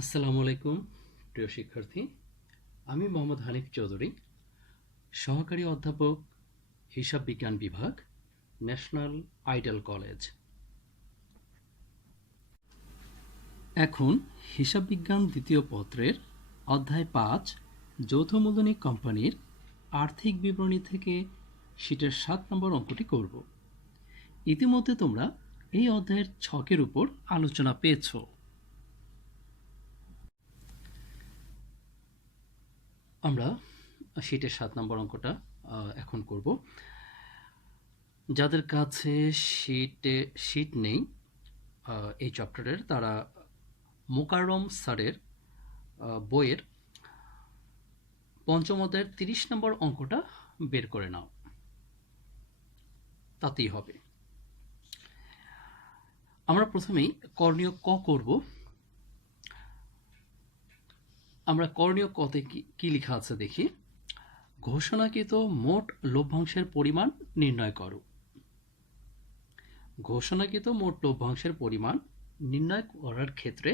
আসসালামু আলাইকুম প্রিয় শিক্ষার্থী। আমি মোহাম্মদ হানিফ চৌধুরী, সহকারী অধ্যাপক, হিসাব বিজ্ঞান বিভাগ, ন্যাশনাল আইডল কলেজ। এখন হিসাব বিজ্ঞান দ্বিতীয় পত্রের অধ্যায় 5 যৌথ মূলধনী কোম্পানির আর্থিক বিবরণী থেকে শীটের 7 নম্বর অঙ্কটি করব। ইতিমধ্যে তোমরা এই অধ্যায়ের ছকের উপর আলোচনা পেয়েছো। আমরা শীটের 7 নম্বর অঙ্কটা এখন করব। যাদের কাছে শীট নেই এই চ্যাপ্টারের, তারা মোকাররম স্যারের বইয়ের পঞ্চম অধ্যায়ের 30 নম্বর অঙ্কটা বের করে নাও, তাতেই হবে। আমরা প্রথমেই করণীয় ক করব। আমরা করণীয় কতে কি লেখা আছে দেখি। ঘোষণাকৃত মোট লভ্যাংশের পরিমাণ নির্ণয় করো। ঘোষণাকৃত মোট লভ্যাংশের পরিমাণ নির্ণয় করার ক্ষেত্রে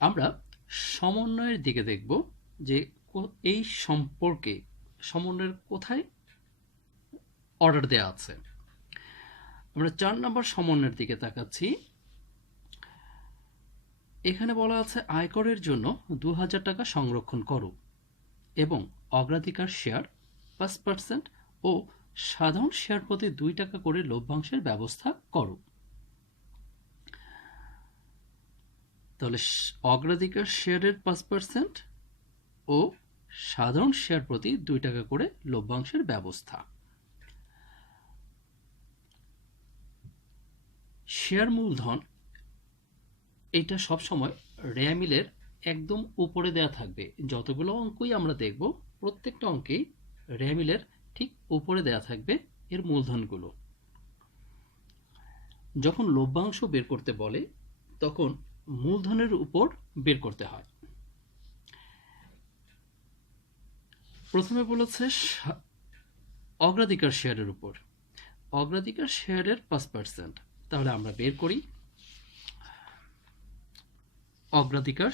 আমরা সমন্বয়ের দিকে দেখব যে এই সম্পর্কে সমন্বয়ের কোথায় অর্ডার দেওয়া আছে। আমরা 4 নম্বর সমন্বয়ের দিকে তাকাচ্ছি। এখানে বলা আছে আয়করের জন্য 2000 টাকা সংরক্ষণ করো এবং অগ্রাধিকার শেয়ার 5% ও সাধারণ শেয়ার প্রতি 2 টাকা করে লভ্যাংশের ব্যবস্থা করো। তাহলে অগ্রাধিকার শেয়ারের 5% ও সাধারণ শেয়ার প্রতি 2 টাকা করে লভ্যাংশের ব্যবস্থা। শেয়ার মূলধন এটা সবসময় রেয়ামিলের একদম উপরে দেয়া থাকবে। যতগুলো অঙ্কই আমরা দেখব প্রত্যেকটা অঙ্কেই রেয়ামিলের ঠিক উপরে দেয়া থাকবে এর মূলধনগুলো। যখন লভ্যাংশ বের করতে বলে তখন মূলধনের উপর বের করতে হয়। প্রথমে বলেছে অগ্রাধিকার শেয়ারের উপর। অগ্রাধিকার শেয়ারের 5%। তাহলে আমরা বের করি অগ্রাধিকার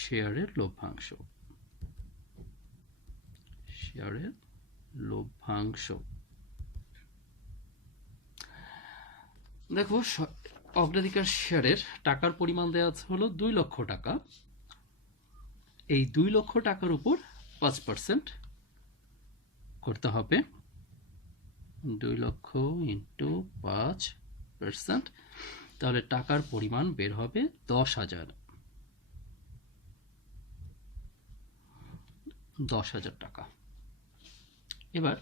শেয়ারের লভ্যাংশ। দেখো অগ্রাধিকার শেয়ারের টাকার পরিমাণ দেওয়া আছে হলো 2 লক্ষ টাকা। এই 2 লক্ষ টাকার উপর 5% করতে হবে। 2 লক্ষ ইন্টু 5%, তাহলে টাকার পরিমাণ বের হবে 10,000 টাকা। এবার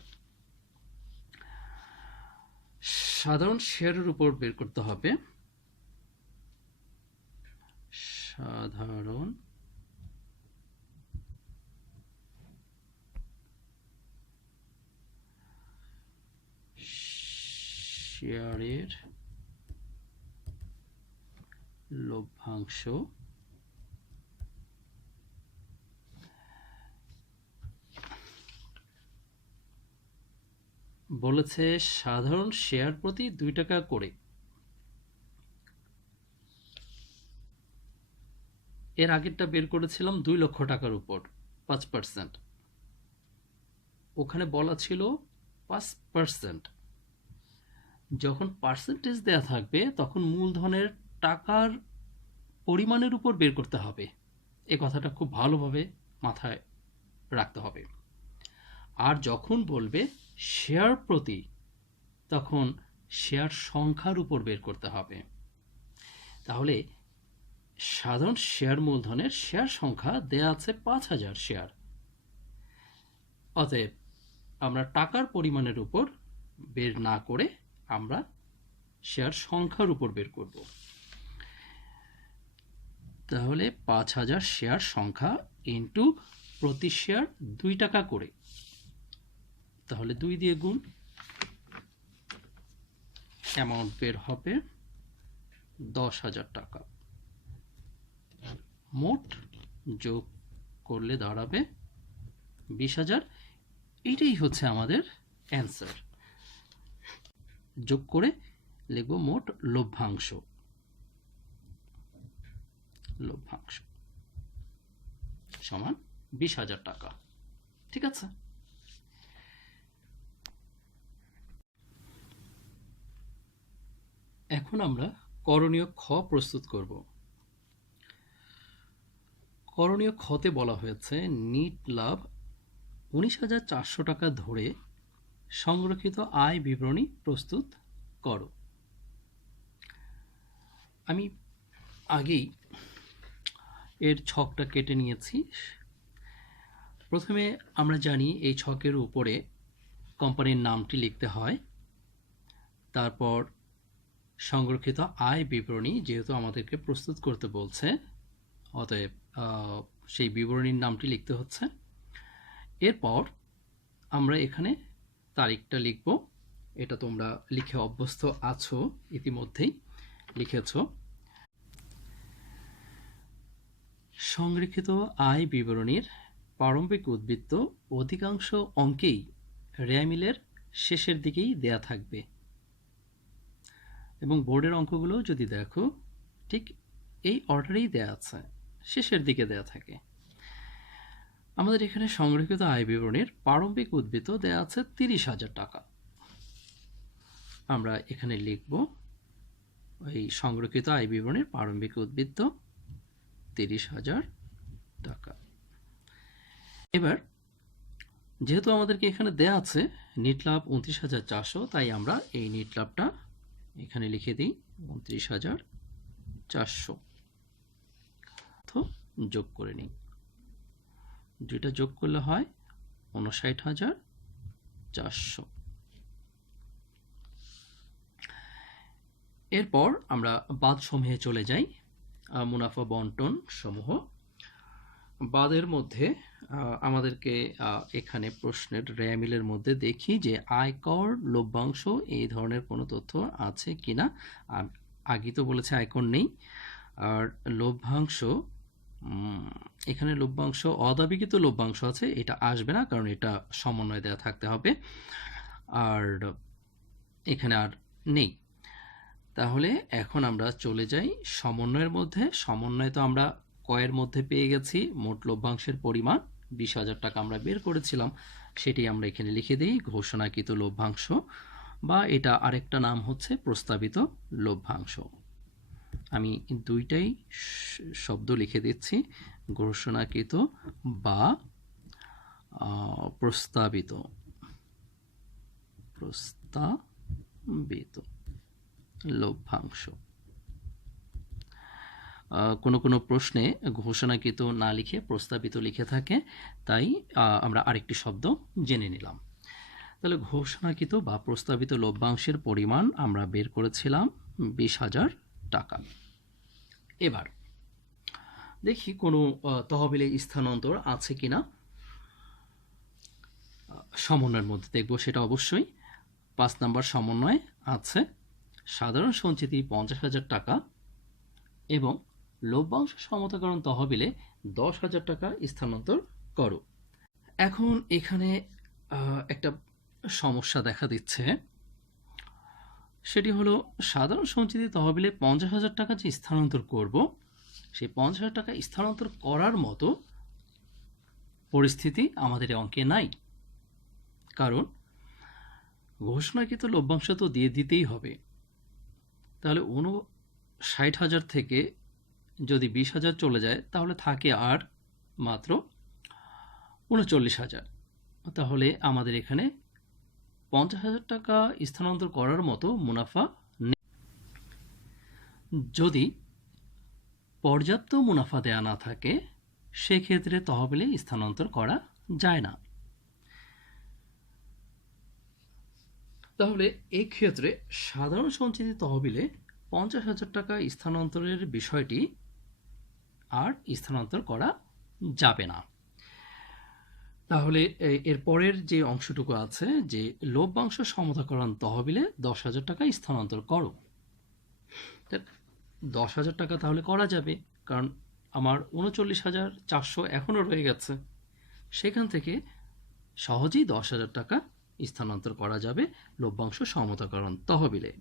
সাধারণ শেয়ারের উপর বের করতে হবে। সাধারণ শেয়ারের লভ্যাংশ বলেছে সাধারণ শেয়ার প্রতি 2 টাকা করে। এর আগেরটা বের করেছিলাম 2 লক্ষ টাকার উপর 5%। ওখানে বলা ছিল 5%। যখন পার্সেন্টেজ দেয়া থাকবে তখন মূলধনের টাকার পরিমাণের উপর বের করতে হবে। এই কথাটা খুব ভালোভাবে মাথায় রাখতে হবে। আর যখন বলবে শেয়ার প্রতি, তখন শেয়ার সংখ্যার উপর বের করতে হবে। তাহলে সাধারণ শেয়ার মূলধনের শেয়ার সংখ্যা দেয়া আছে 5,000 শেয়ার। অতএব আমরা টাকার পরিমাণের উপর বের না করে আমরা শেয়ার সংখ্যার উপর বের করব। তাহলে 5,000 শেয়ার সংখ্যা ইন্টু প্রতি শেয়ার 2 টাকা করে, তাহলে 2 দিয়ে গুণ, অ্যামাউন্ট বের হবে 10,000 টাকা। মোট যোগ করলে দাঁড়াবে 20,000। এইটাই হচ্ছে আমাদের অ্যান্সার। যোগ করে লিখব মোট লভ্যাংশ। লভ্যাংশ সমান 20,000 টাকা। ঠিক আছে। এখন আমরা করণীয় খ প্রস্তুত করব। করণীয় খতে বলা হয়েছে নিট লাভ 19,400 টাকা ধরে সংরক্ষিত আয় বিবরণী প্রস্তুত করো। আমি আগেই এর ছকটা কেটে নিয়েছি। প্রথমে আমরা জানি এই ছকের উপরে কোম্পানির নামটি লিখতে হয়, তারপর সংরক্ষিত আয় বিবরণী যেহেতু আমাদেরকে প্রস্তুত করতে বলছে, অতএব সেই বিবরণীর নামটি লিখতে হচ্ছে। এরপর আমরা এখানে তারিখটা লিখব। এটা তোমরা লিখে অভ্যস্ত আছো, ইতিমধ্যেই লিখেছ। সংরক্ষিত আয় বিবরণীর প্রারম্ভিক উদ্বৃত্ত অধিকাংশ অঙ্কেই রেয়ামিলের শেষের দিকেই দেয়া থাকবে, এবং বোর্ডের অঙ্কগুলো যদি দেখো ঠিক এই অর্ডারেই দেয়া আছে, শেষের দিকে দেয়া থাকে। আমাদের এখানে সংরক্ষিত আয় বিবরণীর প্রারম্ভিক উদ্বৃত্ত দেয়া আছে 30,000 টাকা। আমরা এখানে লিখব এই সংরক্ষিত আয় বিবরণীর প্রারম্ভিক উদ্বৃত্ত 30,000 টাকা। এবার যেহেতু আমাদেরকে এখানে দেয়া আছে নিট লাভ 29,400, তাই আমরা এই নিট লাভটা এখানে লিখে দিই 29,400। যোগ করে নিই, দুইটা যোগ করলে হয় 59,400। এরপর আমরা বাদ সমূহে চলে যাই। মুনাফা বন্টন সমূহ। বাদের মধ্যে আমাদেরকে এখানে প্রশ্নের রেয়ামিলের মধ্যে দেখি যে আয়কর লভ্যাংশ এই ধরনের কোনো তথ্য আছে কিনা। আগে তো বলেছে আয়কর নেই। আর লভ্যাংশ, এখানে লভ্যাংশ অদাবিকৃত লভ্যাংশ আছে, এটা আসবে না কারণ এটা সমন্বয় দেওয়া থাকতে হবে। আর এখানে আর নেই। তাহলে এখন আমরা চলে যাই সমন্বয়ের মধ্যে। সমন্বয় তো আমরা কয়ের মধ্যে পেয়ে গেছি। মোট লভ্যাংশের পরিমাণ 20,000 টাকা আমরা বের করেছিলাম, সেটি আমরা এখানে লিখে দিই ঘোষণাকৃত লভ্যাংশ, বা এটা আরেকটা নাম হচ্ছে প্রস্তাবিত লভ্যাংশ। আমি দুইটাই শব্দ লিখে দিচ্ছি, ঘোষণাকৃত বা প্রস্তাবিত। প্রস্তাবিত লভ্যাংশ। কোনো কোনো প্রশ্নে ঘোষণাকৃত না লিখে প্রস্তাবিত লিখে থাকে, তাই আমরা আরেকটি শব্দ জেনে নিলাম। তাহলে ঘোষণাকৃত বা প্রস্তাবিত লভ্যাংশের পরিমাণ আমরা বের করেছিলাম 20,000 টাকা। এবার দেখি কোনো তহবিলে স্থানান্তর আছে কিনা। সমন্বয়ের মধ্যে দেখব, সেটা অবশ্যই 5 নম্বর সমন্বয় আছে। সাধারণ সঞ্চিতি 50,000 টাকা এবং লভ্যাংশ সমতাকরণ তহবিলে 10,000 টাকা স্থানান্তর করো। এখন এখানে একটা সমস্যা দেখা দিচ্ছে, সেটি হলো সাধারণ সঞ্চিতি তহবিলে 50,000 টাকা যে স্থানান্তর করব, সেই 50,000 টাকা স্থানান্তর করার মতো পরিস্থিতি আমাদের অঙ্কে নাই। কারণ ঘোষণাকৃত লভ্যাংশ তো দিয়ে দিতেই হবে। তাহলে 59,000 থেকে যদি 20,000 চলে যায়, তাহলে থাকে আর মাত্র 39,000। তাহলে আমাদের এখানে 50,000 টাকা স্থানান্তর করার মতো মুনাফা নেই। যদি পর্যাপ্ত মুনাফা দেয়া না থাকে, সেক্ষেত্রে তহবিলে স্থানান্তর করা যায় না। তাহলে এই ক্ষেত্রে সাধারণ সঞ্চিতি তহবিলে 50,000 টাকা স্থানান্তরের বিষয়টি আর স্থানান্তর করা যাবে না। তাহলে এর পরের যে অংশটুকু আছে যে লভ্যাংশ সমতাকরণ তহবিলে 10,000 টাকা স্থানান্তর করো, 10,000 টাকা তাহলে করা যাবে, কারণ আমার 39,400 এখনও রয়ে গেছে। সেখান থেকে সহজেই 10,000 টাকা স্থানান্তর করা যাবে লভ্যাংশ সমতাকরণ তহবিলে।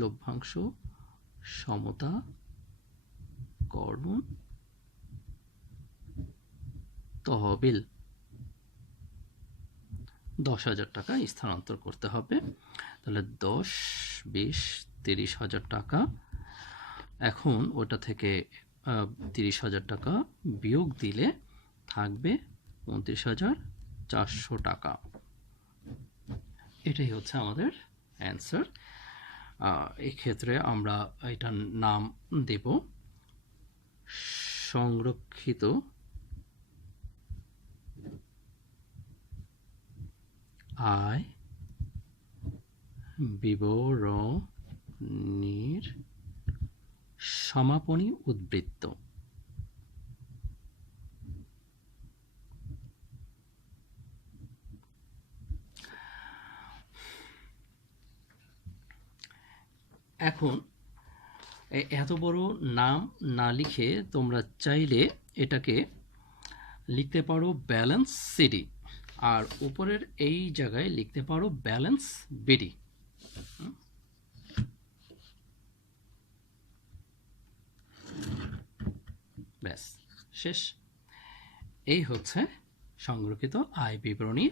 লভ্যাংশ সমতাকরণ তহবিল 10,000 টাকা স্থানান্তর করতে হবে। তাহলে 10, 20, 30,000 টাকা। এখন ওটা থেকে 30,000 টাকা বিয়োগ দিলে থাকবে 29,400 টাকা। এটাই হচ্ছে আমাদের অ্যান্সার। এক্ষেত্রে আমরা এটার নাম দেব সংরক্ষিত আয় বিবরণীর সমাপনী উদ্বৃত্ত। এখন এত বড় নাম না লিখে তোমরা চাইলে এটাকে লিখতে পারো ব্যালেন্স সিডি, আর উপরের এই জায়গায় লিখতে পারো ব্যালেন্স বিডি। ব্যাস, শেষ। এই হচ্ছে সংরক্ষিত আয় বিবরণী।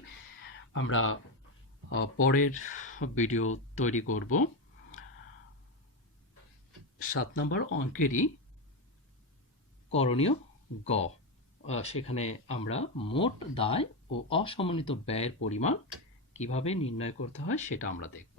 আমরা পরের ভিডিও তৈরি করব 7 নম্বর অঙ্কেরই করণীয় গ। সেখানে আমরা মোট দায় ও অসমন্বিত ব্যয়ের পরিমাণ কিভাবে নির্ণয় করতে হয় সেটা আমরা দেখব।